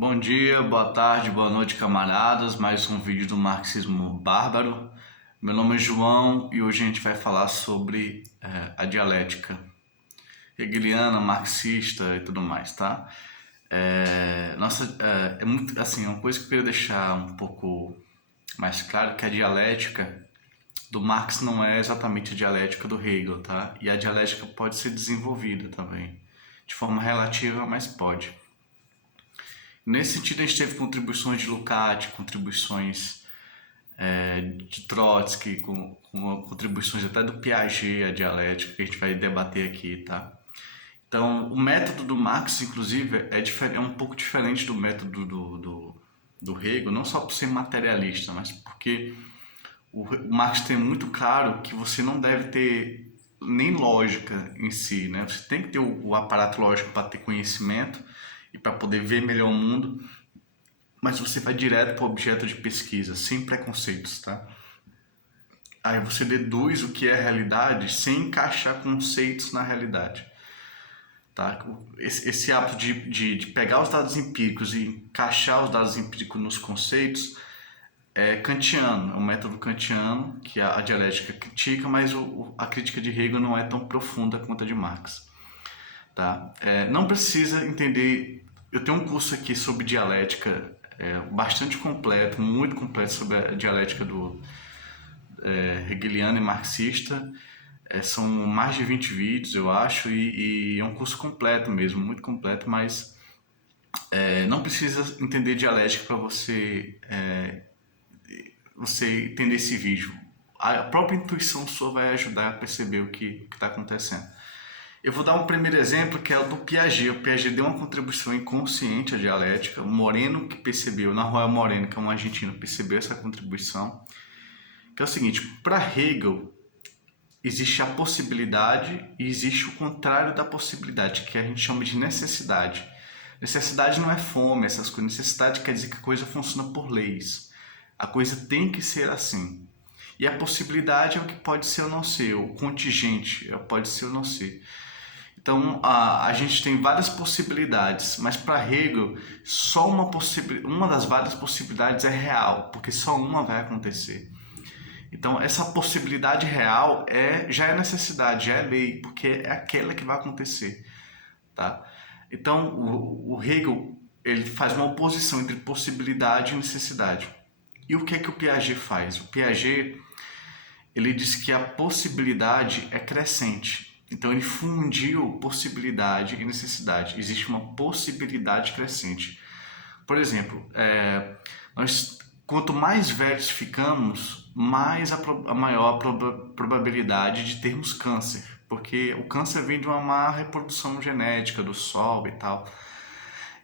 Bom dia, boa tarde, boa noite, camaradas. Mais um vídeo do Marxismo Bárbaro. Meu nome é João e hoje a gente vai falar sobre a dialética hegeliana, marxista e tudo mais, tá? É muito assim, uma coisa que eu queria deixar um pouco mais claro que a dialética do Marx não é exatamente a dialética do Hegel, tá? E a dialética pode ser desenvolvida também, de forma relativa, mas pode. Nesse sentido, a gente teve contribuições de Lukács, contribuições de Trotsky, com contribuições até do Piaget, a dialética, que a gente vai debater aqui, tá? Então, o método do Marx, inclusive, é um pouco diferente do método do Hegel, não só por ser materialista, mas porque o Marx tem muito claro que você não deve ter nem lógica em si, né? Você tem que ter o aparato lógico para ter conhecimento e para poder ver melhor o mundo, mas você vai direto para o objeto de pesquisa, sem preconceitos, tá? Aí você deduz o que é realidade sem encaixar conceitos na realidade, tá? Esse hábito de pegar os dados empíricos e encaixar os dados empíricos nos conceitos é kantiano, é um método kantiano que a dialética critica, mas a crítica de Hegel não é tão profunda quanto a de Marx, tá? Não precisa entender. Eu tenho um curso aqui sobre dialética bastante completo, muito completo sobre a dialética do hegeliana e marxista. São mais de 20 vídeos, eu acho, e é um curso completo mesmo, muito completo, mas não precisa entender dialética para você entender esse vídeo. A própria intuição sua vai ajudar a perceber o que está acontecendo. Eu vou dar um primeiro exemplo que é o do Piaget. O Piaget deu uma contribuição inconsciente à dialética. O Moreno que percebeu, Nahuel Moreno, que é um argentino, percebeu essa contribuição. Que é o seguinte, para Hegel existe a possibilidade e existe o contrário da possibilidade, que a gente chama de necessidade. Necessidade não é fome, essas coisas. Necessidade quer dizer que a coisa funciona por leis. A coisa tem que ser assim. E a possibilidade é o que pode ser ou não ser, o contingente pode ser ou não ser. Então a gente tem várias possibilidades, mas para Hegel só uma das várias possibilidades é real, porque só uma vai acontecer. Então essa possibilidade real já é necessidade, já é lei, porque é aquela que vai acontecer, tá? Então o Hegel ele faz uma oposição entre possibilidade e necessidade. E o que é que o Piaget faz? O Piaget ele diz que a possibilidade é crescente. Então ele fundiu possibilidade e necessidade. Existe uma possibilidade crescente. Por exemplo, quanto mais velhos ficamos, mais a maior probabilidade de termos câncer. Porque o câncer vem de uma má reprodução genética do sol e tal.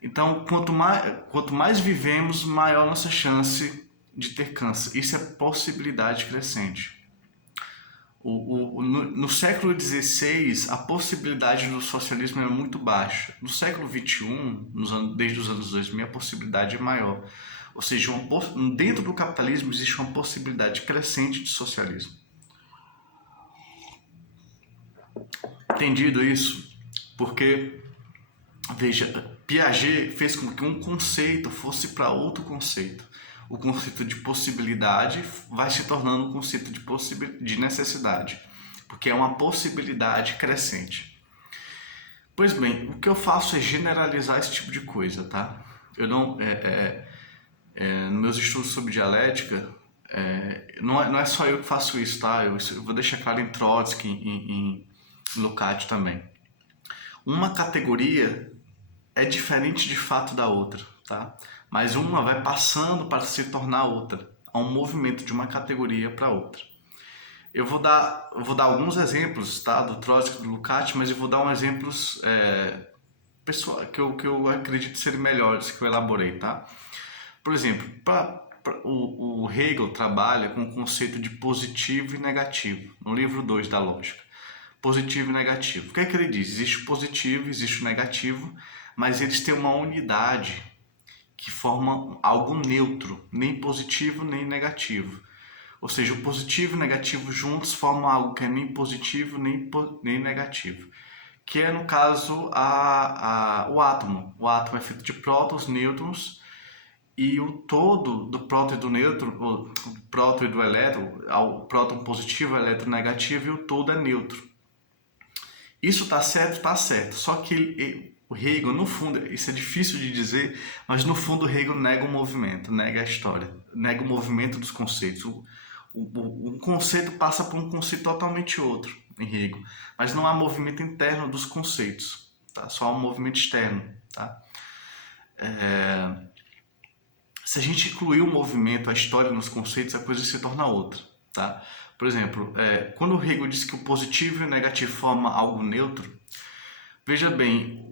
Então, quanto mais vivemos, maior nossa chance de ter câncer. Isso é possibilidade crescente. No século XVI, a possibilidade do socialismo era muito baixa. No século XXI, desde os anos 2000, a possibilidade é maior. Ou seja, dentro do capitalismo existe uma possibilidade crescente de socialismo. Entendido isso? Porque, veja, Piaget fez com que um conceito fosse para outro conceito. O conceito de possibilidade vai se tornando um conceito de necessidade, porque é uma possibilidade crescente. Pois bem, o que eu faço é generalizar esse tipo de coisa, tá? Eu não, nos meus estudos sobre dialética, não é só eu que faço isso, tá? Eu vou deixar claro em Trotsky, em Lukács também. Uma categoria é diferente de fato da outra, tá? Mas uma vai passando para se tornar outra. Há um movimento de uma categoria para outra. Eu vou dar alguns exemplos, tá? Do Trotsky, do Lukács, mas eu vou dar exemplos pessoal, que eu acredito serem melhores, que eu elaborei, tá? Por exemplo, o Hegel trabalha com o conceito de positivo e negativo, no livro 2 da Lógica. Positivo e negativo. O que é que ele diz? Existe o positivo, existe o negativo, mas eles têm uma unidade que forma algo neutro, nem positivo nem negativo. Ou seja, o positivo e o negativo juntos formam algo que é nem positivo nem negativo, que é, no caso, o átomo. O átomo é feito de prótons, nêutrons, e o todo do próton e do nêutron, o próton e do elétron, o próton positivo, o elétron negativo, e o todo é neutro. Isso está certo? Está certo. Só que o Hegel, no fundo, isso é difícil de dizer, mas no fundo o Hegel nega o movimento, nega a história, nega o movimento dos conceitos. Um conceito passa por um conceito totalmente outro em Hegel, mas não há movimento interno dos conceitos, tá? Só há um movimento externo, tá? Se a gente incluir o movimento, a história nos conceitos, a coisa se torna outra, tá? Por exemplo, quando o Hegel diz que o positivo e o negativo formam algo neutro, veja bem,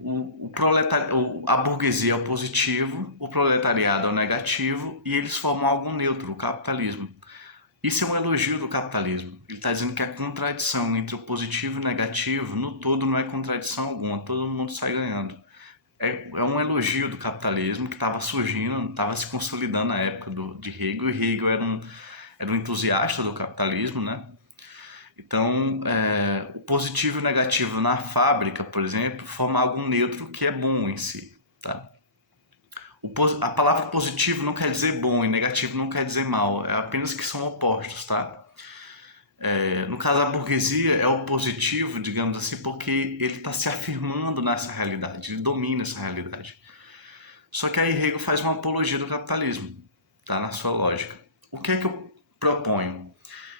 a burguesia é o positivo, o proletariado é o negativo e eles formam algo neutro, o capitalismo. Isso é um elogio do capitalismo. Ele está dizendo que a contradição entre o positivo e o negativo, no todo, não é contradição alguma, todo mundo sai ganhando. É um elogio do capitalismo que estava surgindo, estava se consolidando na época de Hegel, e Hegel era um entusiasta do capitalismo, né? Então, o positivo e o negativo na fábrica, por exemplo, forma algo neutro que é bom em si, tá? A palavra positivo não quer dizer bom e negativo não quer dizer mal, é apenas que são opostos, tá? No caso, a burguesia é o positivo, digamos assim, porque ele está se afirmando nessa realidade, ele domina essa realidade. Só que aí Hegel faz uma apologia do capitalismo, tá? Na sua lógica. O que é que eu proponho?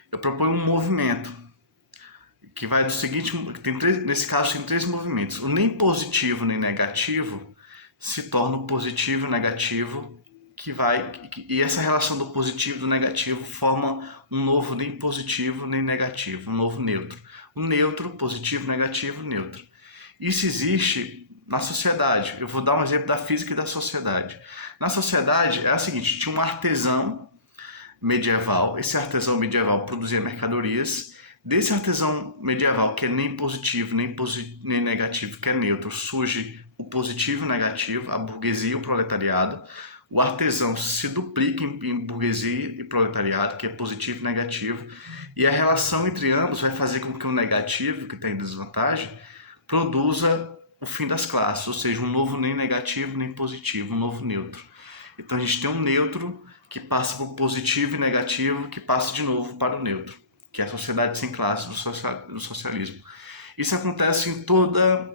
Eu proponho um movimento que vai do seguinte, nesse caso tem três movimentos. O nem positivo nem negativo se torna o positivo e o negativo e essa relação do positivo e do negativo forma um novo nem positivo nem negativo, um novo neutro. Um neutro, positivo, negativo, neutro. Isso existe na sociedade. Eu vou dar um exemplo da física e da sociedade. Na sociedade é o seguinte, tinha um artesão medieval, esse artesão medieval produzia mercadorias. Desse artesão medieval, que é nem positivo, nem negativo, que é neutro, surge o positivo e o negativo, a burguesia e o proletariado. O artesão se duplica em burguesia e proletariado, que é positivo e negativo. E a relação entre ambos vai fazer com que o negativo, que tem desvantagem, produza o fim das classes, ou seja, um novo nem negativo nem positivo, um novo neutro. Então a gente tem um neutro que passa por positivo e negativo, que passa de novo para o neutro, que é a sociedade sem classes do socialismo. Isso acontece em toda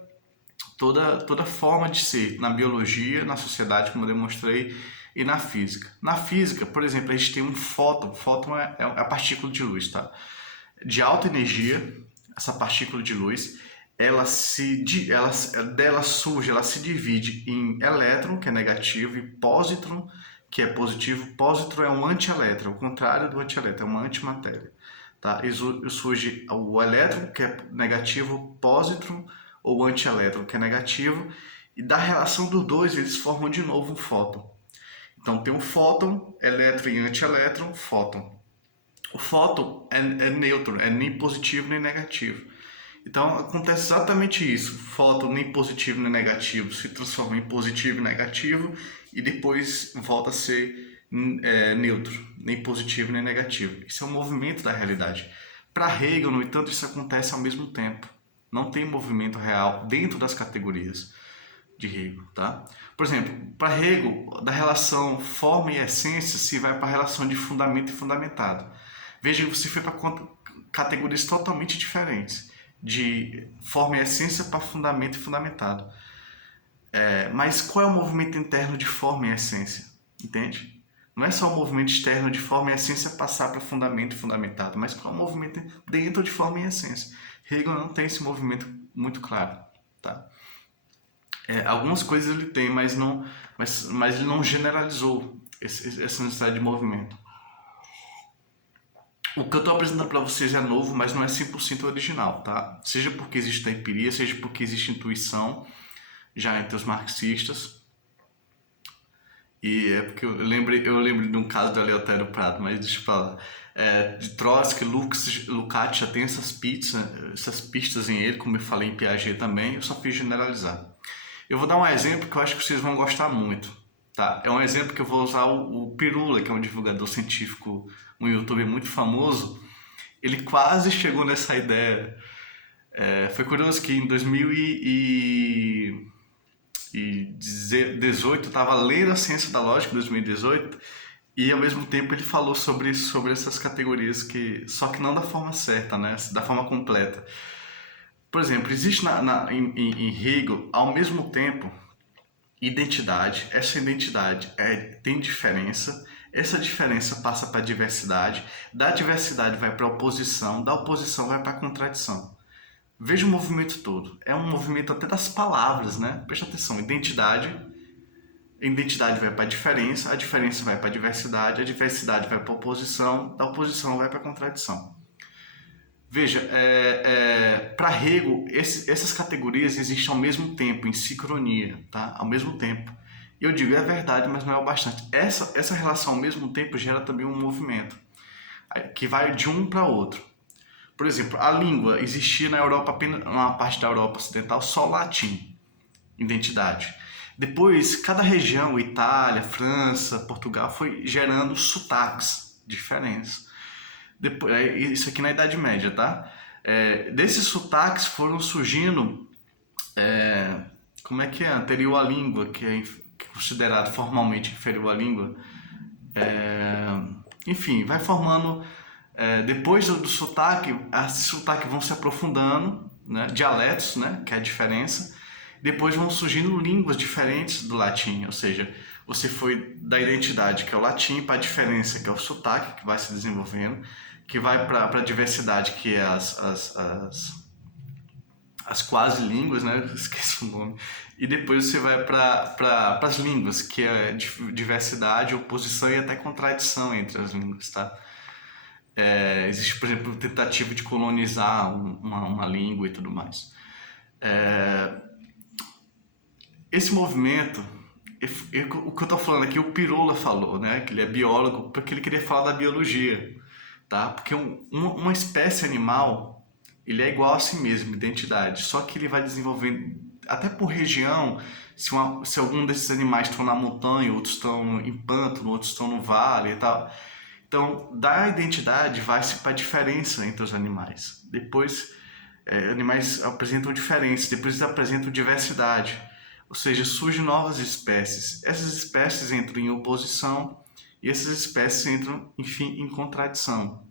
forma de ser, na biologia, na sociedade, como eu demonstrei, e na física. Na física, por exemplo, a gente tem um fóton. Fóton é a partícula de luz, tá? De alta energia, essa partícula de luz, ela se divide em elétron, que é negativo, e pósitron, que é positivo. Pósitron é um antielétron, o contrário do antielétron, é uma antimatéria. Tá? E surge o elétron, que é negativo, o pósitron, ou antielétron, que é negativo, e da relação dos dois eles formam de novo um fóton. Então tem um fóton, elétron e antielétron, fóton. O fóton é neutro, é nem positivo nem negativo. Então acontece exatamente isso. O fóton nem positivo nem negativo se transforma em positivo e negativo e depois volta a ser neutro, nem positivo nem negativo. Isso é um movimento da realidade. Para Hegel, no entanto, isso acontece ao mesmo tempo. Não tem movimento real dentro das categorias de Hegel, tá? Por exemplo, para Hegel, da relação forma e essência se vai para a relação de fundamento e fundamentado. Veja que você foi para categorias totalmente diferentes, de forma e essência para fundamento e fundamentado. Mas qual é o movimento interno de forma e essência? Entende? Não é só o movimento externo de forma e essência passar para fundamento e fundamentado, mas qual é o movimento dentro de forma e essência? Hegel não tem esse movimento muito claro, tá? Algumas coisas ele tem, mas ele não generalizou essa necessidade de movimento. O que eu estou apresentando para vocês é novo, mas não é 100% original, tá? Seja porque existe a empiria, seja porque existe intuição já entre os marxistas. E é porque eu lembro de um caso do Eleutério Prado, mas deixa eu falar. De Trotsky, Lukács já tem essas pistas em ele, como eu falei em Piaget também, eu só fiz generalizar. Eu vou dar um exemplo que eu acho que vocês vão gostar muito, tá? É um exemplo que eu vou usar o Pirula, que é um divulgador científico, um youtuber muito famoso. Ele quase chegou nessa ideia Foi curioso que em 2018 eu estava lendo a Ciência da Lógica, 2018, e ao mesmo tempo ele falou sobre essas categorias, só que não da forma certa, né? Da forma completa. Por exemplo, existe em Hegel, ao mesmo tempo, identidade. Essa identidade tem diferença, essa diferença passa para a diversidade, da diversidade vai para a oposição, da oposição vai para a contradição. Veja o movimento todo. É um movimento até das palavras, né? Presta atenção. Identidade vai para a diferença vai para a diversidade vai para a oposição, da oposição vai para a contradição. Veja, para Hegel, essas categorias existem ao mesmo tempo, em sincronia, tá? Ao mesmo tempo. E eu digo, é verdade, mas não é o bastante. Essa relação ao mesmo tempo gera também um movimento, que vai de um para outro. Por exemplo, a língua existia na Europa, apenas na parte da Europa Ocidental, só o latim, identidade. Depois, cada região, Itália, França, Portugal, foi gerando sotaques diferentes. Depois, isso aqui na Idade Média, tá? Desses sotaques foram surgindo, como é que é? Anterior à língua, que é considerado formalmente inferior à língua. Enfim, vai formando, depois do sotaque, esses sotaques vão se aprofundando, né? Dialetos, né? Que é a diferença. Depois vão surgindo línguas diferentes do latim, ou seja, você foi da identidade, que é o latim, para a diferença, que é o sotaque, que vai se desenvolvendo, que vai para a diversidade, que é as quase línguas, né? Esqueci o nome. E depois você vai para as línguas, que é diversidade, oposição e até contradição entre as línguas, tá? Existe, por exemplo, tentativa de colonizar uma língua e tudo mais. Esse movimento, o que eu estou falando aqui, o Pirola falou, né? Que ele é biólogo, porque ele queria falar da biologia, tá? Porque uma espécie animal, ele é igual a si mesmo, identidade, só que ele vai desenvolvendo, até por região, se algum desses animais estão na montanha, outros estão em pântano, outros estão no vale e tal. Então, da identidade vai-se para a diferença entre os animais. Depois, animais apresentam diferenças, depois eles apresentam diversidade. Ou seja, surgem novas espécies. Essas espécies entram em oposição e essas espécies entram, enfim, em contradição.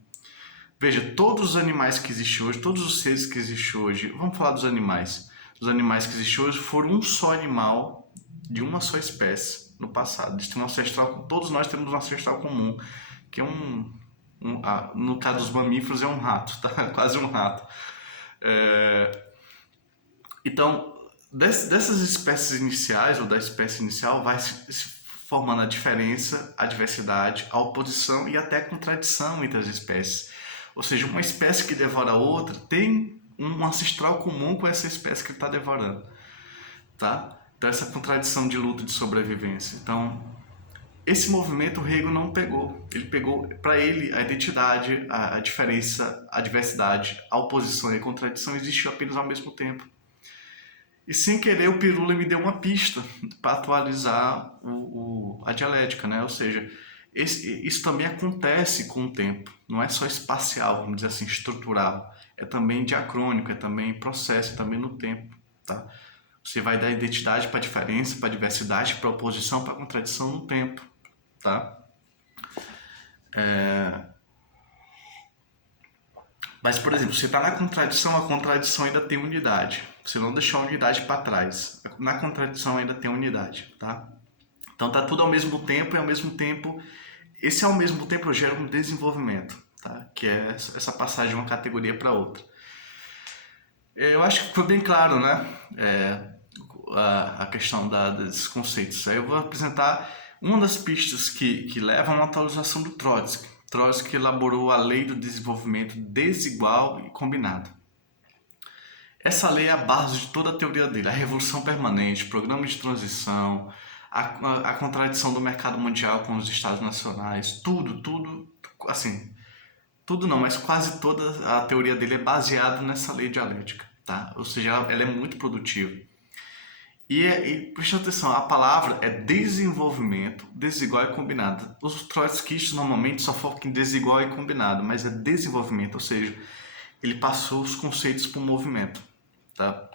Veja, todos os animais que existem hoje, todos os seres que existem hoje, vamos falar dos animais. Os animais que existem hoje foram um só animal de uma só espécie no passado. Eles têm um ancestral, todos nós temos um ancestral comum, que é no caso dos mamíferos é um rato, tá? Quase um rato. Então, dessas espécies iniciais, ou da espécie inicial, vai se formando a diferença, a diversidade, a oposição e até a contradição entre as espécies. Ou seja, uma espécie que devora a outra tem um ancestral comum com essa espécie que ele está devorando, tá? Então, essa contradição de luta de sobrevivência. Então, esse movimento o Hegel não pegou. Ele pegou, para ele, a identidade, a diferença, a diversidade, a oposição e a contradição existiu apenas ao mesmo tempo. E sem querer o Pirula me deu uma pista para atualizar a dialética, né? Ou seja, isso também acontece com o tempo, não é só espacial, vamos dizer assim, estrutural, é também diacrônico, é também processo, é também no tempo, tá? Você vai da identidade para a diferença, para a diversidade, para a oposição, para a contradição no tempo, tá? Mas, por exemplo, você está na contradição, a contradição ainda tem unidade. Você não deixou a unidade para trás. Na contradição ainda tem unidade, tá? Então tá tudo ao mesmo tempo e ao mesmo tempo... Esse ao mesmo tempo gera um desenvolvimento, tá? Que é essa passagem de uma categoria para outra. Eu acho que ficou bem claro, né? A questão desses conceitos. Aí eu vou apresentar uma das pistas que levam a uma atualização do Trotsky. Trotsky elaborou a lei do desenvolvimento desigual e combinado. Essa lei é a base de toda a teoria dele, a revolução permanente, o programa de transição, a contradição do mercado mundial com os estados nacionais, tudo, assim, tudo não, mas quase toda a teoria dele é baseada nessa lei dialética, tá? Ou seja, ela é muito produtiva. E preste atenção, a palavra é desenvolvimento, desigual e combinado. Os trotskistas normalmente só focam em desigual e combinado, mas é desenvolvimento, ou seja, ele passou os conceitos para o movimento. Tá?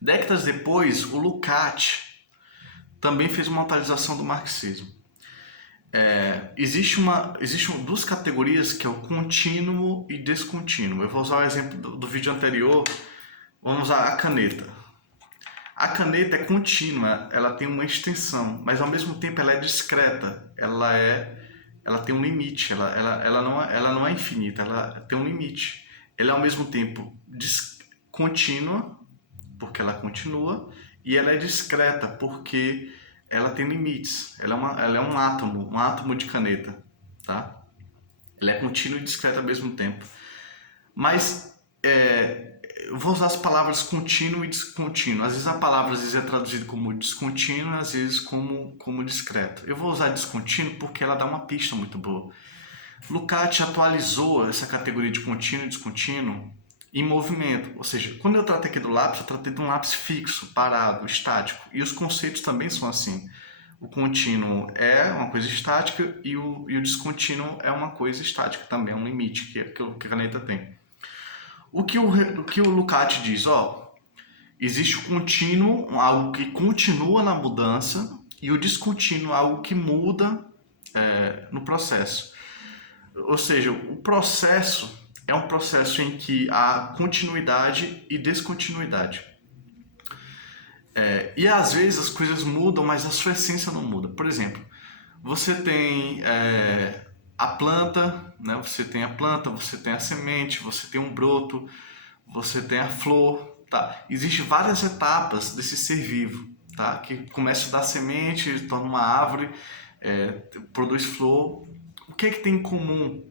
Décadas depois, o Lukács também fez uma atualização do marxismo. Existem duas categorias, que é o contínuo e descontínuo. Eu vou usar o exemplo do vídeo anterior. Vamos usar a caneta. A caneta é contínua, ela tem uma extensão, mas ao mesmo tempo ela é discreta, ela tem um limite, ela não é infinita, ela tem um limite. Ela é ao mesmo tempo contínua, porque ela continua, e ela é discreta, porque ela tem limites. Ela é um átomo de caneta, tá? Ela é contínua e discreta ao mesmo tempo. Mas eu vou usar as palavras contínuo e descontínuo. Às vezes a palavra é traduzida como descontínuo, às vezes como discreto. Eu vou usar descontínuo porque ela dá uma pista muito boa. Lukács atualizou essa categoria de contínuo e descontínuo em movimento. Ou seja, quando eu tratei aqui do lápis, eu tratei de um lápis fixo, parado, estático. E os conceitos também são assim. O contínuo é uma coisa estática e o descontínuo é uma coisa estática também, é um limite que a caneta tem. O que o Lukács diz? Existe o contínuo, algo que continua na mudança, e o descontínuo, algo que muda no processo. Ou seja, o processo é um processo em que há continuidade e descontinuidade. E às vezes as coisas mudam, mas a sua essência não muda. Por exemplo, você tem a planta, né? Você tem a semente, você tem um broto, você tem a flor, tá? Existem várias etapas desse ser vivo, tá? Que começa a dar semente, torna uma árvore, produz flor. O que é que tem em comum?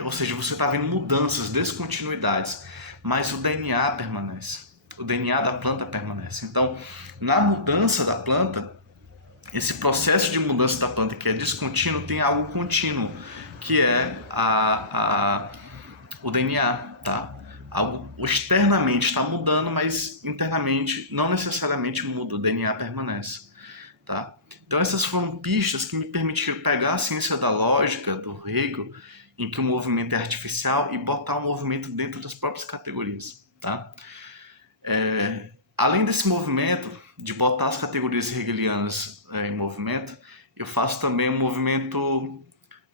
Ou seja, você está vendo mudanças, descontinuidades, mas o DNA permanece. O DNA da planta permanece. Então, na mudança da planta, esse processo de mudança da planta que é descontínuo tem algo contínuo, que é o DNA, tá? Algo externamente está mudando, mas internamente não necessariamente muda, o DNA permanece, tá? Então essas foram pistas que me permitiram pegar a ciência da lógica do Hegel, em que o movimento é artificial, e botar o movimento dentro das próprias categorias, tá? Além desse movimento, de botar as categorias hegelianas em movimento, eu faço também um movimento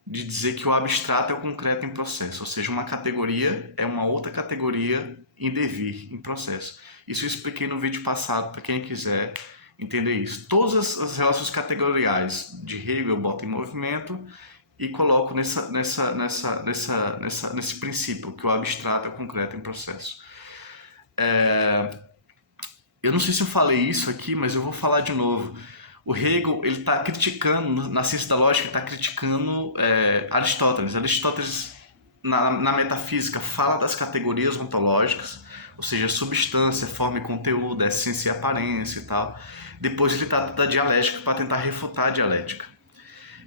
de dizer que o abstrato é o concreto em processo, ou seja, uma categoria é uma outra categoria em devir, em processo. Isso eu expliquei no vídeo passado, para quem quiser entender isso. Todas as relações categoriais de Hegel eu boto em movimento e coloco nesse princípio, que o abstrato é o concreto em processo. Eu não sei se eu falei isso aqui, mas eu vou falar de novo. O Hegel, ele está criticando, na ciência da lógica, está criticando Aristóteles. Aristóteles, na metafísica, fala das categorias ontológicas, ou seja, substância, forma e conteúdo, essência e aparência e tal. Depois ele trata da dialética para tentar refutar a dialética.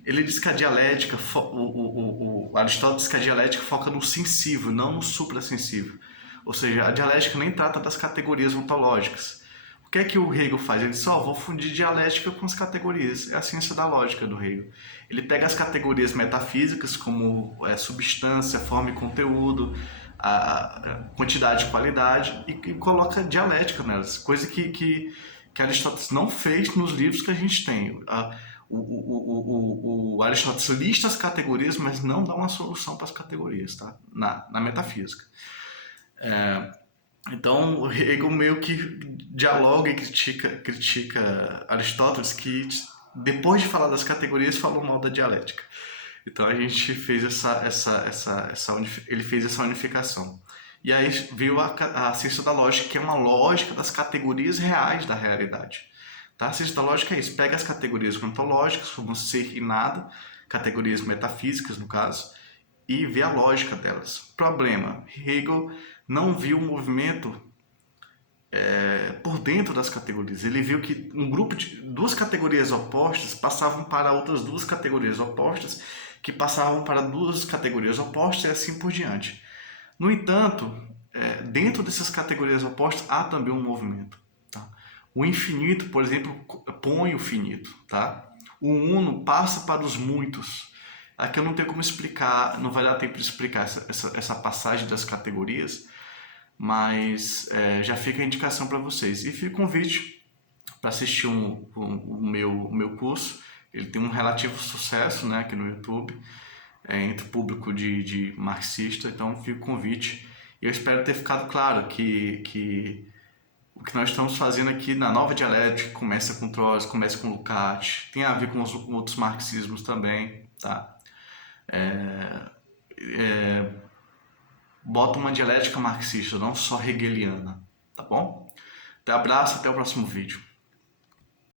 Ele diz que a dialética, o Aristóteles diz que a dialética foca no sensível, não no suprassensível. Ou seja, a dialética nem trata das categorias ontológicas. O que é que o Hegel faz? Ele diz, vou fundir dialética com as categorias. É a ciência da lógica do Hegel. Ele pega as categorias metafísicas, como substância, forma e conteúdo, a quantidade e qualidade, e coloca dialética nelas. Coisa que Aristóteles não fez nos livros que a gente tem. O Aristóteles lista as categorias, mas não dá uma solução para as categorias, tá? Na metafísica. Então, o Hegel meio que dialoga e critica Aristóteles, que depois de falar das categorias falou mal da dialética. Então a gente fez ele fez essa unificação. E aí veio a ciência da lógica, que é uma lógica das categorias reais da realidade. Tá? A ciência da lógica é isso, pega as categorias ontológicas, como ser e nada, categorias metafísicas no caso, e vê a lógica delas. Problema, Hegel não viu o movimento por dentro das categorias. Ele viu que um grupo de duas categorias opostas passavam para outras duas categorias opostas, que passavam para duas categorias opostas e assim por diante. No entanto, dentro dessas categorias opostas há também um movimento. Tá? O infinito, por exemplo, põe o finito. Tá? O uno passa para os muitos. Aqui eu não tenho como explicar, não vai dar tempo de explicar essa passagem das categorias, mas já fica a indicação para vocês. E fica o convite para assistir o meu curso. Ele tem um relativo sucesso, né, aqui no YouTube, entre o público de marxista, então fica o convite. E eu espero ter ficado claro que o que nós estamos fazendo aqui na nova dialética começa com Trotsky, começa com Lukács, tem a ver com os outros marxismos também, tá? Bota uma dialética marxista, não só hegeliana, tá bom? Até abraço, até o próximo vídeo.